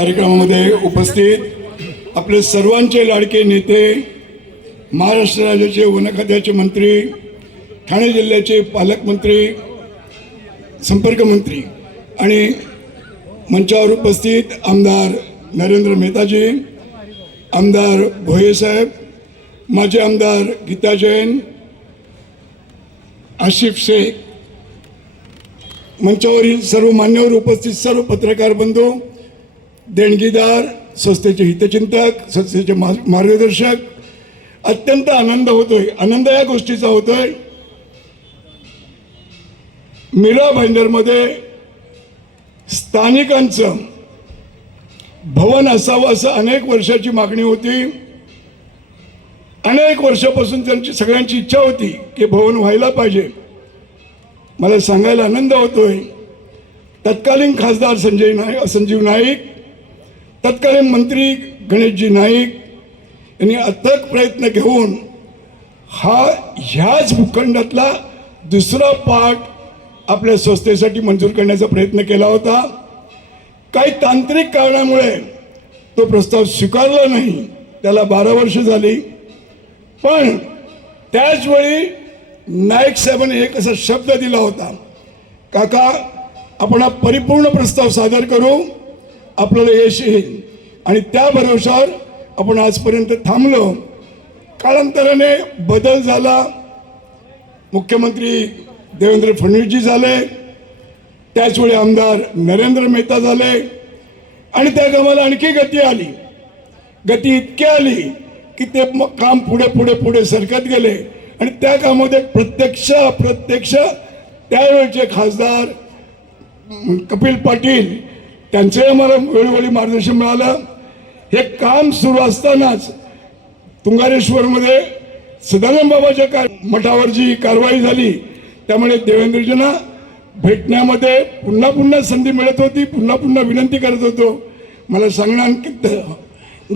कार्यक्रमामध्ये उपस्थित आपले सर्वांचे लाडके नेते महाराष्ट्र राज्याचे वनखात्याचे मंत्री ठाणे जिल्ह्याचे पालकमंत्री संपर्क मंत्री आणि मंचावर उपस्थित आमदार नरेंद्र मेहताजी आमदार भोयेसाहेब माजे आमदार गीता जैन आशिफ शेख मंचावरील सर्व मान्यवर उपस्थित सर्व पत्रकार बंधू देणगीदार संस्थेचे हितचिंतक संस्थेचे मार्गदर्शक. अत्यंत आनंद होतोय. आनंद या गोष्टीचा होतोय. मीरा भाईंदरमध्ये स्थानिकांचं भवन असावं असं अनेक वर्षाची मागणी होती. अनेक वर्षापासून त्यांची सगळ्यांची इच्छा होती की भवन व्हायला पाहिजे. मला सांगायला आनंद होतोय. तत्कालीन खासदार संजय नाईक संजीव नाईक तत्कालीन मंत्री गणेशजी नाईक यांनी अथक प्रयत्न घेऊन हा ह्याच भूखंडातला दुसरा पार्ट आपल्या संस्थेसाठी मंजूर करण्याचा प्रयत्न केला होता. काही तांत्रिक कारणामुळे तो प्रस्ताव स्वीकारला नाही. त्याला बारा वर्ष झाली. पण त्याचवेळी नाईक साहेबांनी एक असा शब्द दिला होता. काका आपण हा परिपूर्ण प्रस्ताव सादर करू. आपल्याला यश येईल. आणि त्या भरोशावर आपण आजपर्यंत थांबलो. कालांतराने बदल झाला. मुख्यमंत्री देवेंद्र फडणवीसजी झाले. त्याचवेळी आमदार नरेंद्र मेहता झाले. आणि त्या कामाला आणखी गती आली. गती इतकी आली की ते काम पुढे पुढे पुढे सरकत गेले. आणि त्या कामामध्ये प्रत्यक्ष अप्रत्यक्ष त्यावेळचे खासदार कपिल पाटील त्यांचंही आम्हाला वेळोवेळी मार्गदर्शन मिळालं. हे काम सुरू असतानाच तुंगारेश्वरमध्ये सदानंद बाबाच्या कार मठावर जी कारवाई झाली त्यामुळे देवेंद्रजींना भेटण्यामध्ये पुन्हा पुन्हा संधी मिळत होती पुन्हा पुन्हा विनंती करत होतो. मला सांगणं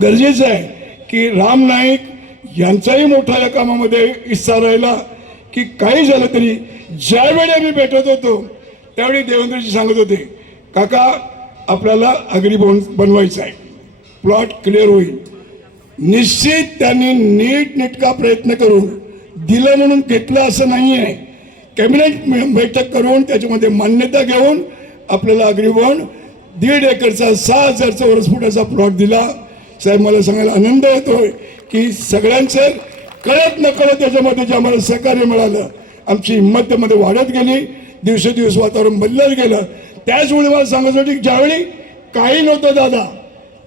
गरजेचं आहे की राम नाईक यांचाही मोठा या कामामध्ये हिस्सा राहिला की काही झालं तरी ज्यावेळी आम्ही भेटत होतो त्यावेळी देवेंद्रजी सांगत होते काका आपल्याला अग्री बन बनवायचं आहे. प्लॉट क्लिअर होईल. निश्चित त्यांनी नीट नेटका प्रयत्न करून दिलं म्हणून घेतलं असं नाही आहे कॅबिनेट बैठक करून त्याच्यामध्ये मान्यता घेऊन आपल्याला अग्रिवन दीड एकरचा सहा हजारचा वर्सफुटाचा प्लॉट दिला. साहेब मला सांगायला आनंद होतोय की सगळ्यांचं कळत न कळत त्याच्यामध्ये जे आम्हाला सहकार्य मिळालं आमची हिंमत त्यामध्ये वाढत गेली. दिवसेदिवस वातावरण बदलत गेलं. त्याचवेळी मला सांगत होतं की ज्यावेळी काही नव्हतं दादा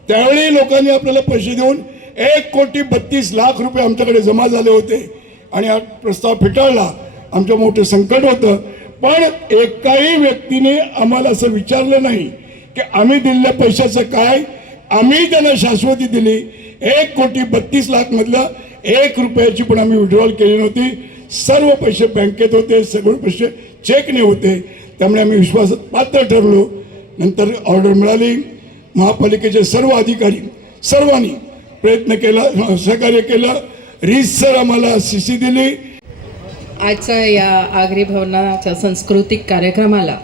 त्यावेळी लोकांनी आपल्याला पैसे देऊन एक कोटी बत्तीस लाख रुपये आमच्याकडे जमा झाले होते आणि हा प्रस्ताव फेटाळला. आमचं मोठं संकट होतं. पण एकाही व्यक्तीने आम्हाला असं विचारलं नाही की आम्ही दिलेल्या पैशाचं काय? आम्ही त्यांना शाश्वती दिली. एक कोटी बत्तीस लाखमधलं एक रुपयाची पण आम्ही विड्रॉल केली नव्हती. सर्व पैसे बँकेत होते सगळे पैसे चेकने होते. त्यामुळे आम्ही विश्वास पात्र ठरलो. नंतर ऑर्डर मिळाली. महापालिकेचे सर्व अधिकारी सर्वांनी प्रयत्न केला सहकार्य केलं. रीतसर आम्हाला सी सी दिली. आजच्या या आगरी भवनाच्या सांस्कृतिक कार्यक्रमाला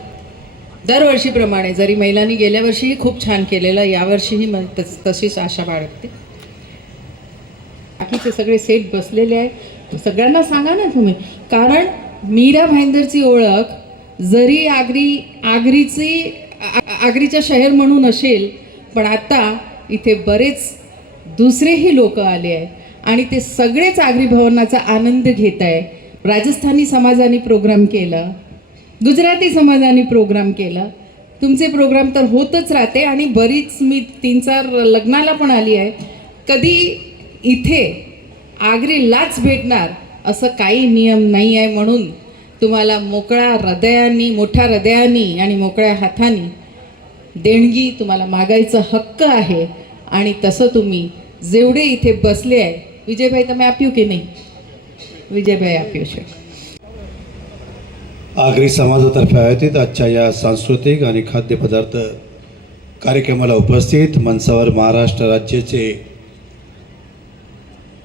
दरवर्षीप्रमाणे जरी महिलांनी गेल्या वर्षीही खूप छान केलेलं यावर्षीही म तस तशीच आशा बाळगते. बाकीचे सगळे सेट बसलेले आहे सगळ्यांना सांगा ना तुम्ही. कारण मीरा भाईंदरची ओळख जरी आगरी आगरीची आगरीच्या शहर म्हणून असेल पण आता इथे बरेच दुसरेही लोक आले आहे आणि ते सगळेच आगरी भवनाचा आनंद घेत आहे राजस्थानी समाजाने प्रोग्राम केला गुजराती समाजाने प्रोग्राम केला. तुमचे प्रोग्राम तर होतच राहते आणि बरीच मी तीन चार लग्नाला पण आली आहे. कधी इथे आगरीलाच भेटणार असं काही नियम नाही आहे म्हणून तुम्हाला मोकळ्या हृदयांनी मोठ्या हृदयांनी आणि मोकळ्या हाताने देणगी तुम्हाला मागायचा हक्क आहे. आणि तसं तुम्ही जेवढे इथे बसले आहे विजयभाई तर मी आप्यू की नाही? विजयभाई आप्यू शक आगरी समाजातर्फे आयोजित आजच्या या सांस्कृतिक आणि खाद्यपदार्थ कार्यक्रमाला उपस्थित मनसावर महाराष्ट्र राज्याचे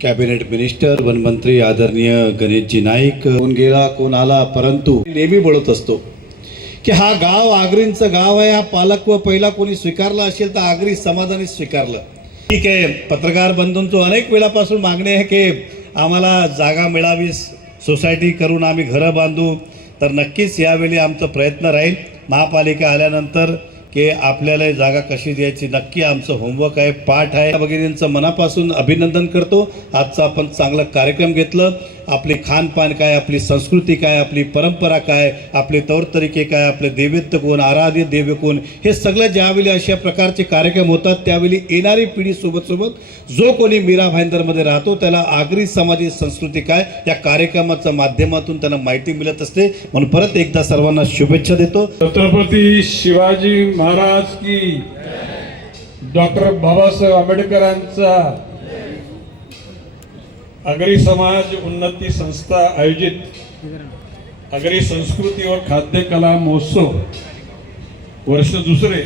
कॅबिनेट मिनिस्टर वनमंत्री आदरणीय गणेशजी नाईक कोण गेला कोण आला परंतु नेहमी बोलत असतो की हा गाव आगरींचं गाव आहे हा पालक व पहिला कोणी स्वीकारला असेल तर आगरी समाजाने स्वीकारलं. ठीक आहे पत्रकार बंधूंचं अनेक वेळापासून मागणी आहे की आम्हाला जागा मिळावी सोसायटी करून आम्ही घरं बांधू तर नक्कीच यावेळी आमचा प्रयत्न राहील. महापालिका आल्यानंतर की आपल्याला जागा कशी द्यायची? नक्की आमचं होमवर्क आहे पाठ आहे. भगिनींचं मनापासून अभिनंदन करतो. आजचा आपण चांगला कार्यक्रम घेतलं. आपले खानपान काय आपली संस्कृती काय आपली परंपरा काय आपले तौर तरीके काय आपले दैवत्य कोण आराध्य देव कोण हे सगळं ज्यावेळी अशा प्रकारचे कार्यक्रम होतात त्यावेळी येणारी पिढी सोबत सोबत जो कोणी मीरा भाईंदरमध्ये राहतो त्याला आगरी समाजी संस्कृती काय या कार्यक्रमाच्या माध्यमातून त्यांना माहिती मिळत असते. म्हणून परत एकदा सर्वांना शुभेच्छा देतो. छत्रपती शिवाजी महाराज की. डॉक्टर बाबासाहेब आंबेडकरांचा आगरी समाज उन्नती संस्था आयोजित आगरी संस्कृती और खाद्य कला महोत्सव वर्ष दुसरे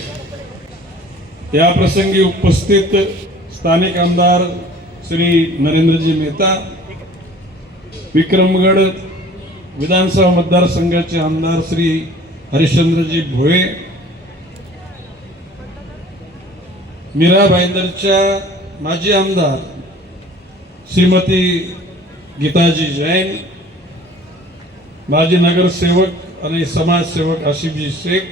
या प्रसंगी उपस्थित स्थानिक आमदार श्री नरेंद्रजी मेहता विक्रमगड विधानसभा मतदारसंघाचे आमदार श्री हरिश्चंद्रजी भोळे मीरा भाईंदरच्या माजी आमदार श्रीमती गीताजी जैन माजी नगरसेवक आणि समाजसेवक आशिफजी शेख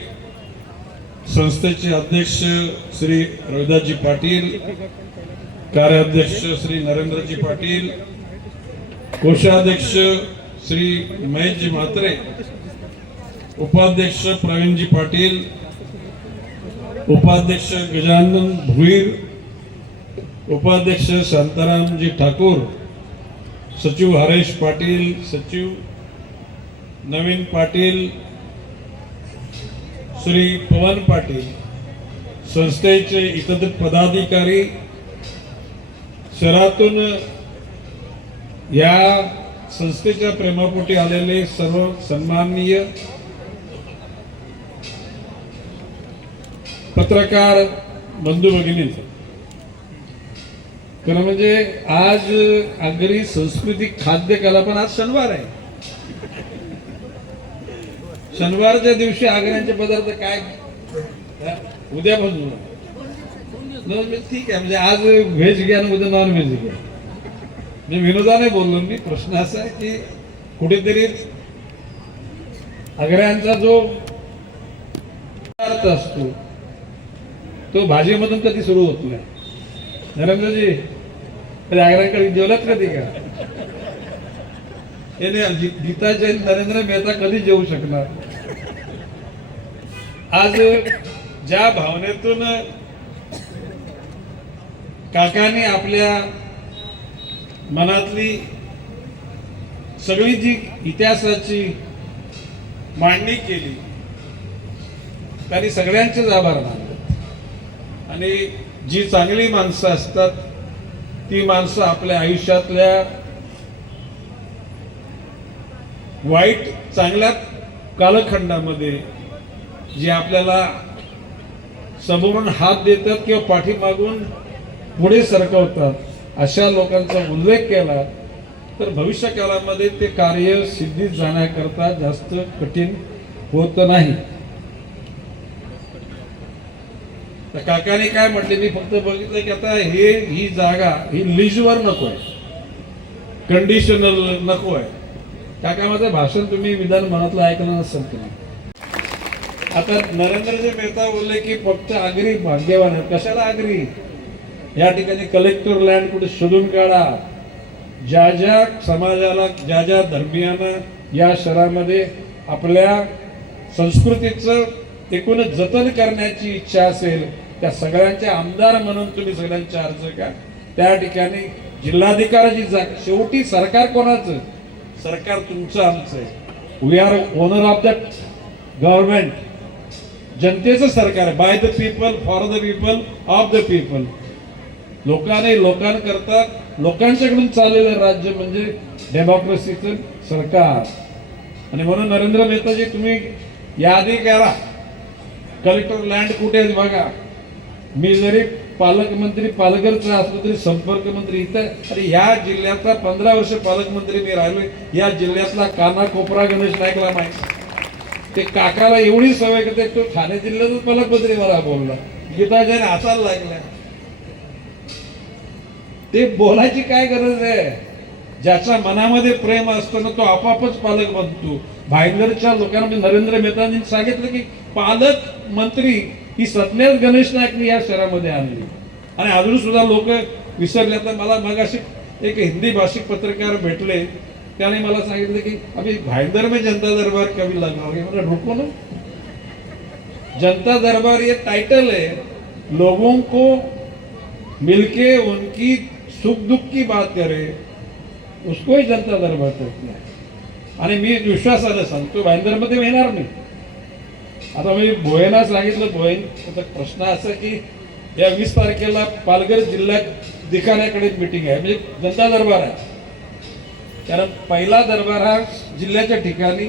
संस्थेचे अध्यक्ष श्री रविदासजी पाटील कार्याध्यक्ष श्री नरेंद्रजी पाटील कोषाध्यक्ष श्री महेशजी म्हात्रे उपाध्यक्ष प्रवीणजी पाटील उपाध्यक्ष गजानन भुईर उपाध्यक्ष शांतारामजी ठाकूर सचिव हरेश पाटील सचिव नवीन पाटील श्री पवन पाटील संस्थेचे इतर पदाधिकारी शहरातून या संस्थेच्या प्रेमापोटी आलेले सर्व सन्माननीय पत्रकार बंधू भगिनी खरं म्हणजे आज आगरी संस्कृती खाद्य कला पण आज शनिवार आहे. शनिवारच्या दिवशी आग्र्यांचे पदार्थ काय? उद्यापासून नॉन व्हेज ठीक आहे. म्हणजे आज व्हेज घ्या आणि उद्या नॉन व्हेज घ्या. म्हणजे विनोदाने बोललो. मी प्रश्न असा आहे की कुठेतरी आग्र्यांचा जो पदार्थ असतो तो भाजीमधून कधी सुरू होत नाही. धनंजयजी कधी जेवलात कधी का हे नाही गीता जैन नरेंद्र मेहता कधी जेवू शकणार? आज ज्या भावनेतून काकाने आपल्या मनातली सगळी जी इतिहासाची मांडणी केली त्यांनी सगळ्यांचेच आभार मानले. आणि जी चांगली माणसं असतात ती माणसं आपल्या आयुष्यातल्या वाईट चांगल्या कालखंडामध्ये जे आपल्याला समोरून हात देतात किंवा पाठीमागून पुढे सरकवतात अशा लोकांचा उल्लेख केला तर भविष्य काळामध्ये ते कार्य सिद्धीत जाण्याकरता जास्त कठीण होत नाही. तर काकाने काय म्हटले मी फक्त बघितलं की आता हे ही जागा ही लीजवर नको आहे कंडिशनल नको आहे काका माझं भाषण तुम्ही विधान मनातलं ऐकलं नसेल तुम्ही. आता नरेंद्रजी मेहता बोलले की फक्त आगरी भाग्यवान आहे कशाला आगरी? या ठिकाणी कलेक्टर लँड कुठे शोधून काढा. ज्या ज्या समाजाला ज्या ज्या धर्मियांना या शहरामध्ये आपल्या संस्कृतीचं एकूणच जतन करण्याची इच्छा असेल त्या सगळ्यांचे आमदार म्हणून तुम्ही सगळ्यांचे अर्ज का त्या ठिकाणी जिल्हाधिकाऱ्याची जागा शेवटी सरकार कोणाचं? सरकार तुमचं आमचं आहे. We are owner of the government जनतेचं सरकार आहे. By the people for the people of the people लोकांनी लोकांकरता लोकांच्याकडून चाललेलं राज्य म्हणजे डेमोक्रेसीचं सरकार. आणि म्हणून नरेंद्र मेहताजी तुम्ही यादी करा. कलेक्टर लँड कुठे बघा. मी जरी पालकमंत्री पालघरचा असलो तरी संपर्क मंत्री इथं. अरे ह्या जिल्ह्याचा पंधरा वर्ष पालकमंत्री मी राहिलो या जिल्ह्यातला काना कोपरा गणेश नाईकला माहीत. ते काकाला एवढी सवय करते तो ठाणे जिल्ह्यातच पालकमंत्री मला बोलला. गीताजाने हसायला लागल्या ते बोलायची काय गरज आहे? ज्याच्या मनामध्ये प्रेम असतं ना तो आपापच पालक बनतो. भायंदरच्या लोकांना नरेंद्र मेहतांनी सांगितलं की पालक मंत्री ही सत्याच गणेश नायकने या शहरामध्ये आणली. आणि अजून सुद्धा लोक विसरले. तर मला मगाशी एक हिंदी भाषिक पत्रकार भेटले. त्याने मला सांगितलं की आम्ही भाईंदर में जनता दरबार कभी लगवाओगे म्हणजे रुको ना. जनता दरबार ये टाइटल है. लोगों को मिलके उनकी सुख दुख की बात करे. उसको ही जनता दरबार करते आणि मी विश्वासाने सांगतो भाईंदरमध्ये येणार नाही. आता मी भोयेना सांगितलं भोयन. आता प्रश्न असा की या वीस तारखेला पालघर जिल्ह्यात दिखाण्याकडे मिटिंग आहे. म्हणजे जनता दरबार आहे. कारण पहिला दरबार हा जिल्ह्याच्या ठिकाणी.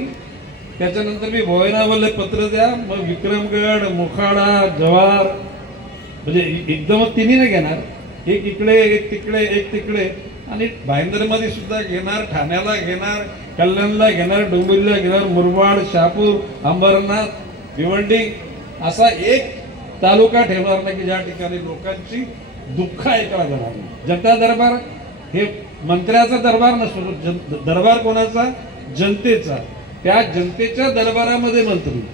त्याच्यानंतर मी भोयनावरले पत्र द्या. मग विक्रमगड मोखाडा जव्हार. म्हणजे एकदम तिन्ही नाही घेणार. एक इकडे एक तिकडे एक तिकडे. आणि भाईंदरमध्ये सुद्धा घेणार ठाण्याला घेणार कल्याणला घेणार डोंबिवलीला घेणार मुरबाड शहापूर अंबरनाथ. भिवंडी असा एक तालुका ठेवणार नाही की ज्या ठिकाणी लोकांची दुःख ऐकायला जाणार नाही. जनता दरबार हे मंत्र्याचा दरबार नसतो जन- दरबार कोणाचा? जनतेचा. त्या जनतेच्या दरबारामध्ये मंत्री.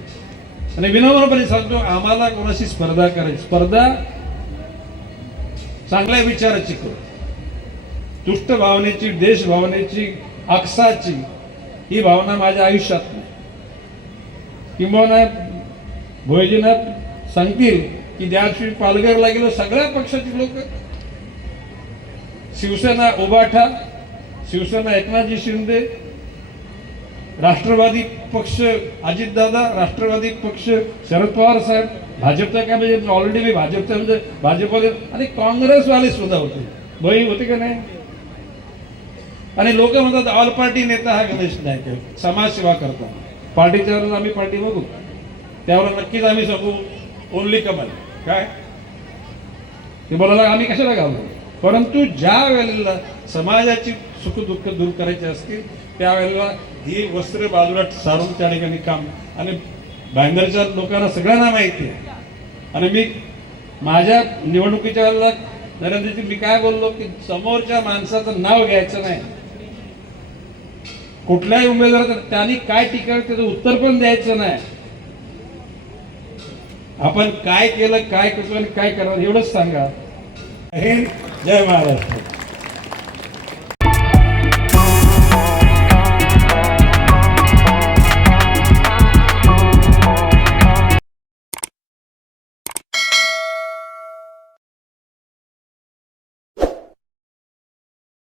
आणि विनम्रपणे सांगतो आम्हाला कोणाशी स्पर्धा करायची स्पर्धा चांगल्या विचाराची करू. तुष्ट भावनेची देश भावनेची अक्षाची ही भावना माझ्या आयुष्यात नाही. किंबहुना भोयजीनाथ सांगतील की ज्या दिवशी पालघरला गेलो सगळ्या पक्षाची लोक. शिवसेना उभाठा शिवसेना एकनाथजी शिंदे राष्ट्रवादी पक्ष अजितदादा राष्ट्रवादी पक्ष शरद पवार साहेब भाजपचा काय म्हणजे ऑलरेडी मी भाजपचा म्हणजे भाजपमध्ये आणि काँग्रेसवाले सुद्धा होते. बही होते का नाही? आणि लोक म्हणतात ऑल पार्टी नेता हा गणेश नाईक समाजसेवा करता पार्टीच्या आम्ही पार्टी बघू. त्यावर नक्कीच आम्ही सांगू ओनली कमल काय? ते बोलायला आम्ही कशाला घालतो परंतु ज्या वेळेला समाजाची सुखदुःख दूर करायची असतील त्यावेळेला ही वस्त्र बाजूला सारून त्या ठिकाणी काम आणि भाईंदरच्या लोकांना सगळ्यांना माहिती आहे. आणि मी माझ्या निवडणुकीच्या वेळेला नरेंद्रजी मी काय बोललो की समोरच्या माणसाचं नाव घ्यायचं नाही. कुठल्याही उमेदवाराचं त्यांनी काय टीका त्याचं उत्तर पण द्यायचं नाही. आपण काय केलं काय कसं आणि काय करणार एवढंच सांगा. हे जय महाराष्ट्र.